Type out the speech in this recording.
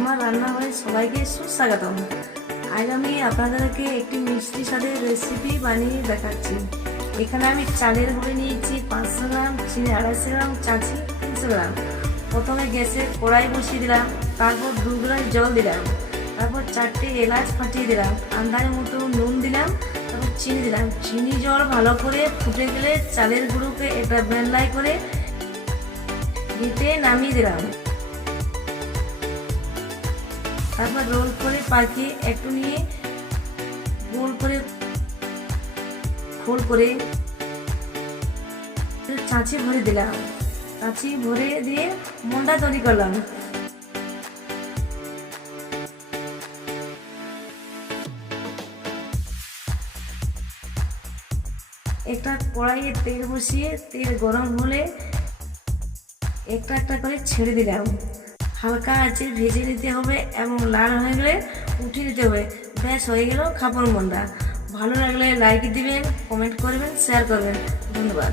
আমার রান্নাঘরে সবাইকে সুস্বাগতম। আজ আমি আপনাদেরকে একটি মিষ্টি স্বাদের রেসিপি বানিয়ে দেখাচ্ছি। এখানে আমি চালের গুঁড়ো নিয়েছি 500 গ্রাম, চিনি 250 গ্রাম, চাঁচি 300 গ্রাম। প্রথমে গ্যাসে কড়াই বসিয়ে দিলাম, তারপর 2 গ্লাস জল দিলাম, তারপর 4টে এলাচ ফাটিয়ে দিলাম, আন্দাজ মতো নুন দিলাম, তারপর চিনি দিলাম। চিনি জল ভালো করে ফুটে গেলে চালের গুঁড়োকে একটা বেলাই করে ঘিতে নামিয়ে দিলাম। তারপর রোল করে পাকিয়ে একটু নিয়ে গোল করে খোল করে চাঁচি ভরে দিলাম। চাঁচি ভরে দিয়ে মন্ডা তৈরি করলাম। একটা কড়াইয়ে তেল বসিয়ে তেল গরম হলে একটা একটা করে ছেড়ে দিলাম। হালকা আঁচে ভেজে নিতে হবে এবং লাল হয়ে গেলে উঠিয়ে নিতে হবে। ব্যাস হয়ে গেল খাবার মন্ডা। ভালো লাগলে লাইক দিবেন, কমেন্ট করবেন, শেয়ার করবেন। ধন্যবাদ।